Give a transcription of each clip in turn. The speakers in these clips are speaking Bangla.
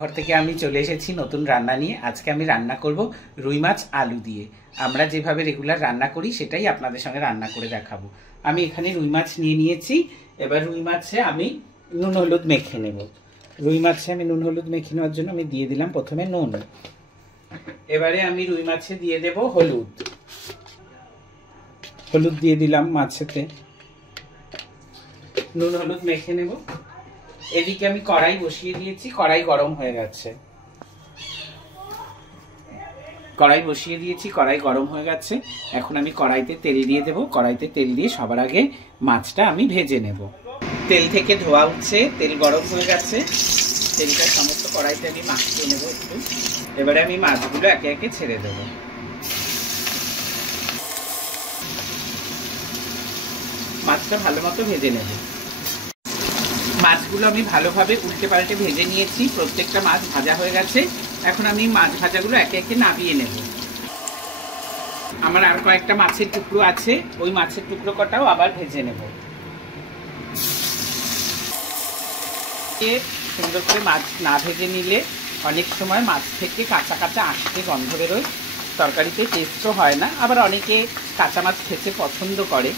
ঘর থেকে আমি চলে এসেছি নতুন রান্না নিয়ে। আজকে আমি রান্না করব রুই মাছ আলু দিয়ে। আমরা যেভাবে রেগুলার রান্না করি সেটাই আপনাদের সঙ্গে রান্না করে দেখাবো। আমি এখানে রুই মাছ নিয়ে নিয়েছি। এবার রুই মাছে আমি নুন হলুদ মেখে নেব। রুই মাছে আমি নুন হলুদ মেখে নেওয়ার জন্য আমি দিয়ে দিলাম প্রথমে নুন। এবারে আমি রুই মাছে দিয়ে দেব হলুদ। হলুদ দিয়ে দিলাম মাছেতে। নুন হলুদ মেখে নেব। এদিকে আমি কড়াই বসিয়ে দিয়েছি, কড়াই গরম হয়ে গেছে। কড়াই গরম হয়ে গেছে। এখন আমি কড়াইতে তেল দিয়ে দেব। কড়াইতে তেল দিয়ে সবার আগে মাছটা আমি ভেজে নেব। তেল থেকে ধোয়া উঠছে, তেল গরম হয়ে গেছে। তেলটা সমস্ত কড়াইতে আমি মাখিয়ে নেব একটু। এবারে আমি মাছগুলো একে একে ছেড়ে দেব। মাছটা ভালো মতো ভেজে নেব। মাছগুলো আমি ভালোভাবে উল্টে পাল্টে ভেজে নিয়েছি। প্রত্যেকটা মাছ ভাজা হয়ে গেছে। এখন আমি মাছ ভাজাগুলো একে একে নামিয়ে নেব। আমার আর কয়েকটা মাছের টুকরো আছে, ওই মাছের টুকরো কটাও আবার ভেজে নেব। সুন্দর করে মাছ না ভেজে নিলে অনেক সময় মাছ থেকে কাঁচা কাঁচা আষ্টে গন্ধ বেরোয়, তরকারিতে টেস্টও হয় না। আবার অনেকে কাঁচা মাছ খেতে পছন্দ করে।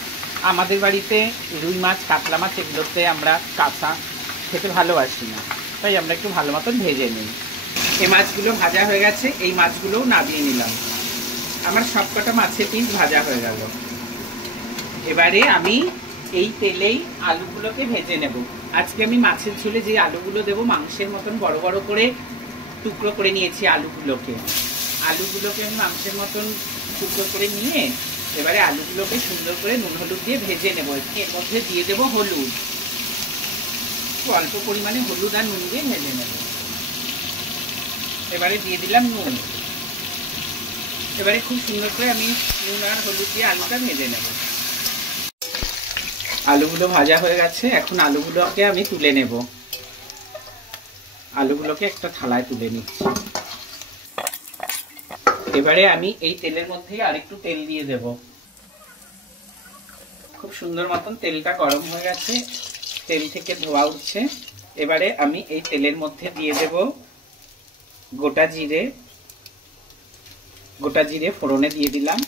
আমাদের বাড়িতে রুই মাছ, কাতলা মাছ এগুলোতে আমরা কাঁচা খেতে ভালোবাসি না, তাই আমরা একটু ভালো মতন ভেজে নিই। এই মাছগুলো ভাজা হয়ে গেছে, এই মাছগুলোও নামিয়ে নিলাম। আমার সবকটা মাছের পিস ভাজা হয়ে গেল। এবারে আমি এই তেলেই আলুগুলোকে ভেজে নেব। আজকে আমি মাছের ঝোলে যে আলুগুলো দেবো মাংসের মতন বড় বড় করে টুকরো করে নিয়েছি। আলুগুলোকে আমি মাংসের মতন টুকরো করে নিয়ে এবারে আলুগুলোকে সুন্দর করে নুন হলুদ দিয়ে ভেজে নেব। এর মধ্যে দিয়ে দেবো হলুদ, অল্প পরিমাণে হলুদ আর নুন দিয়ে ভেজে নেব। এবারে দিয়ে দিলাম নুন। এবারে খুব সুন্দর করে আমি নুন আর হলুদ দিয়ে আলুটা ভেজে নেব। আলুগুলো ভাজা হয়ে গেছে। এখন আলুগুলোকে আমি তুলে নেব। আলুগুলোকে একটা থালায় তুলে নিচ্ছি। এবারে আমি এই তেলের মধ্যেই আরেকটু তেল দিয়ে দেব। খুব সুন্দর মতন তেলটা গরম হয়ে গেছে, তেল থেকে ধোয়া উঠছে। এবারে আমি এই তেলের মধ্যে দিয়ে দেব গোটা জিরে ফোড়নে দিয়ে দিলাম।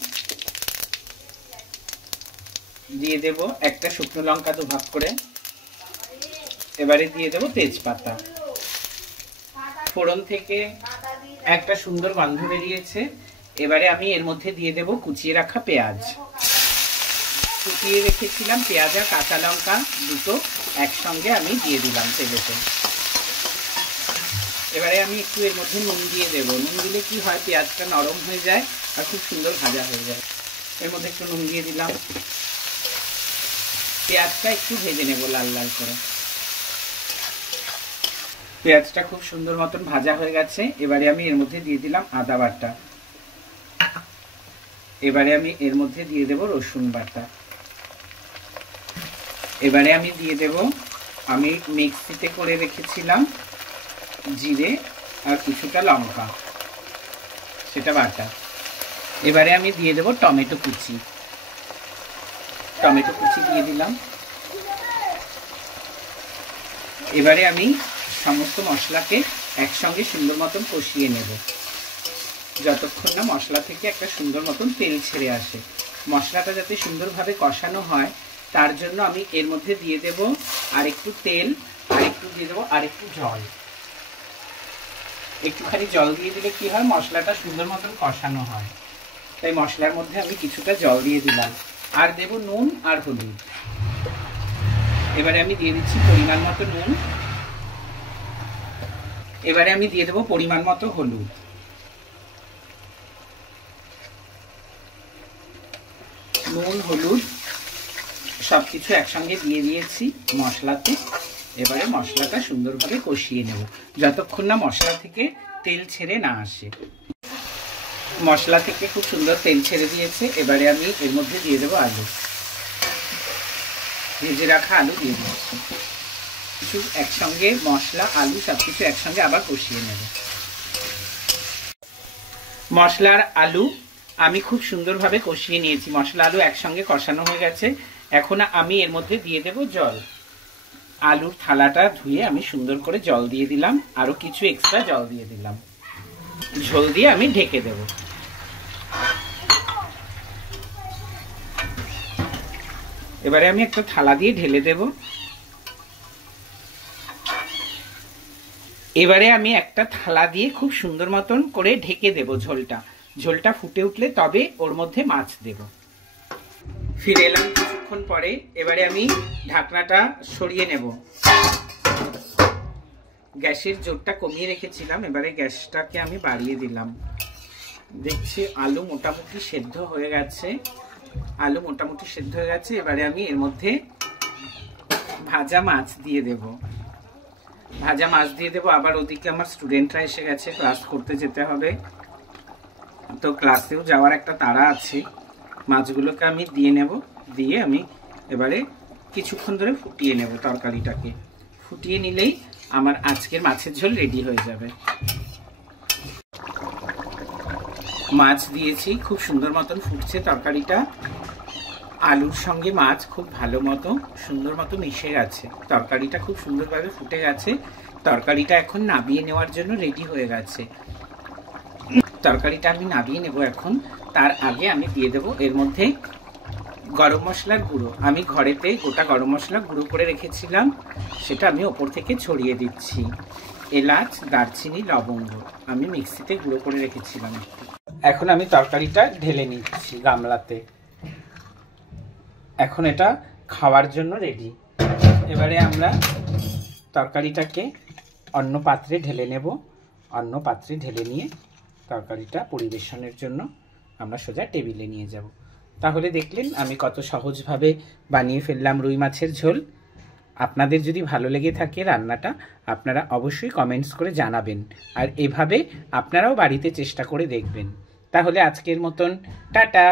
দিয়ে দেব একটা শুকনো লঙ্কা দুভাগ করে। এবারে দিয়ে দেব তেজপাতা। ফোড়ন থেকে একটা সুন্দর গন্ধ বেরিয়েছে। এবারে আমি এর মধ্যে দিয়ে দেব কুচিয়ে রাখা পেঁয়াজ। কুচিয়ে রেখেছিলাম পেঁয়াজ আর কাঁচা লঙ্কা দুটো একসঙ্গে আমি দিয়ে দিলাম তেলেতে। এবারে আমি একটু এর মধ্যে নুন দিয়ে দেবো। নুন দিলে কি হয়, পেঁয়াজটা নরম হয়ে যায় আর খুব সুন্দর ভাজা হয়ে যায়। এর মধ্যে একটু নুন দিয়ে দিলাম। পেঁয়াজটা একটু ভেজে নেব লাল লাল করে। পেঁয়াজটা খুব সুন্দর মতন ভাজা হয়ে গেছে। এবারে আমি এর মধ্যে দিয়ে দিলাম আদা বাটা। এবারে আমি এর মধ্যে দিয়ে দেব রসুন বাটা। এবারে আমি দিয়ে দেব আমি মিক্সিতে করে রেখেছিলাম জিরে আর কিছুটা লঙ্কা, সেটা বাটা। এবারে আমি দিয়ে দেব টমেটো কুচি দিয়ে দিলাম। এবারে আমি সমস্ত মশলাকে একসঙ্গে সুন্দর মতন কষিয়ে নেব, যতক্ষণ না মশলা থেকে একটা সুন্দর মতন তেল ছেড়ে আসে। মশলাটা যাতে সুন্দরভাবে কষানো হয় তার জন্য আমি এর মধ্যে দিয়ে দেব আরেকটু তেল, আরেকটু দিয়ে দেবো আরেকটু জল। একটুখানি জল দিয়ে দিলে কি হয়, মশলাটা সুন্দর মতন কষানো হয়। তাই মশলার মধ্যে আমি কিছুটা জল দিয়ে দিলাম। আর দেব নুন আর হলুদ। এবারে আমি দিয়ে দিচ্ছি পরিমাণ মতো নুন। এবারে আমি দিয়ে দেবো পরিমাণ মতো হলুদ। নুন হলুদ সবকিছু একসঙ্গে দিয়ে দিয়েছি মশলাতে। এবারে মশলাটা সুন্দরভাবে কষিয়ে নেব যতক্ষণ না মশলা থেকে তেল ছেড়ে না আসে। মশলা থেকে খুব সুন্দর তেল ছেড়ে দিয়েছে। এবারে আমি এর মধ্যে দিয়ে দেবো আলু। ভেজে রাখা আলু দিয়ে দিচ্ছি। কিছু একসঙ্গে মশলা আলু সবকিছু একসঙ্গে আবার কষিয়ে নেব। মশলার আলু আমি খুব সুন্দরভাবে কষিয়ে নিয়েছি। মশলা আলু একসঙ্গে কষানো হয়ে গেছে। এখন আমি এর মধ্যে দিয়ে দেব জল। আলুর থালাটা ধুয়ে আমি সুন্দর করে জল দিয়ে দিলাম, আরো কিছু এক্সট্রা জল দিয়ে দিলাম। ঝোল দিয়ে আমি ঢেকে দেব। এবারে আমি একটা থালা দিয়ে ঢেলে দেব। এবারে আমি একটা থালা দিয়ে খুব সুন্দর মতন করে ঢেকে দেব ঝোলটা। ঝোলটা ফুটে উঠলে তবে ওর মধ্যে মাছ দেব। ফিরে এলাম কিছুক্ষণ পরে। এবারে আমি ঢাকনাটা সরিয়ে নেব। গ্যাসের জোরটা কমিয়ে রেখেছিলাম, এবারে গ্যাসটাকে আমি বাড়িয়ে দিলাম। দেখছি আলু মোটামুটি সেদ্ধ হয়ে গেছে। আলু মোটামুটি সেদ্ধ হয়ে গেছে। এবারে আমি এর মধ্যে ভাজা মাছ দিয়ে দেব। ভাজা মাছ দিয়ে দেবো। আবার ওদিকে আমার স্টুডেন্টরা এসে গেছে, ক্লাস করতে যেতে হবে, তো ক্লাসেও যাওয়ার একটা তাড়া আছে। মাছগুলোকে আমি দিয়ে নেব। দিয়ে আমি এবারে কিছুক্ষণ ধরে ফুটিয়ে নেব তরকারিটাকে। ফুটিয়ে নিলেই আমার আজকের মাছের ঝোল রেডি হয়ে যাবে। মাছ দিয়েছি, খুব সুন্দর মতন ফুটছে তরকারিটা। আলুর সঙ্গে মাছ খুব ভালো মতো সুন্দর মতো মিশে গেছে। তরকারিটা খুব সুন্দরভাবে ফুটে গেছে। তরকারিটা এখন নামিয়ে নেওয়ার জন্য রেডি হয়ে গেছে। তরকারিটা আমি নামিয়ে নেব এখন। তার আগে আমি দিয়ে দেব এর মধ্যে গরম মশলার গুঁড়ো। আমি ঘরেতে গোটা গরম মশলা গুঁড়ো করে রেখেছিলাম, সেটা আমি ওপর থেকে ছড়িয়ে দিচ্ছি। এলাচ, দারচিনি, লবঙ্গ আমি মিক্সিতে গুঁড়ো করে রেখেছিলাম। এখন আমি তরকারিটা ঢেলে নিচ্ছি গামলাতে। এখন এটা খাওয়ার জন্য রেডি। এবারে আমরা তরকারিটাকে অন্য পাত্রে ঢেলে নেব। অন্য পাত্রে ঢেলে নিয়ে তরকারিটা পরিবেশনের জন্য আমরা সোজা টেবিলে নিয়ে যাব। তাহলে দেখলেন আমি কত সহজভাবে বানিয়ে ফেললাম রুই মাছের ঝোল। আপনাদের যদি ভালো লেগে থাকে রান্নাটা, আপনারা অবশ্যই কমেন্টস করে জানাবেন, আর এভাবে আপনারাও বাড়িতে চেষ্টা করে দেখবেন। তাহলে আজকের মতন টাটা।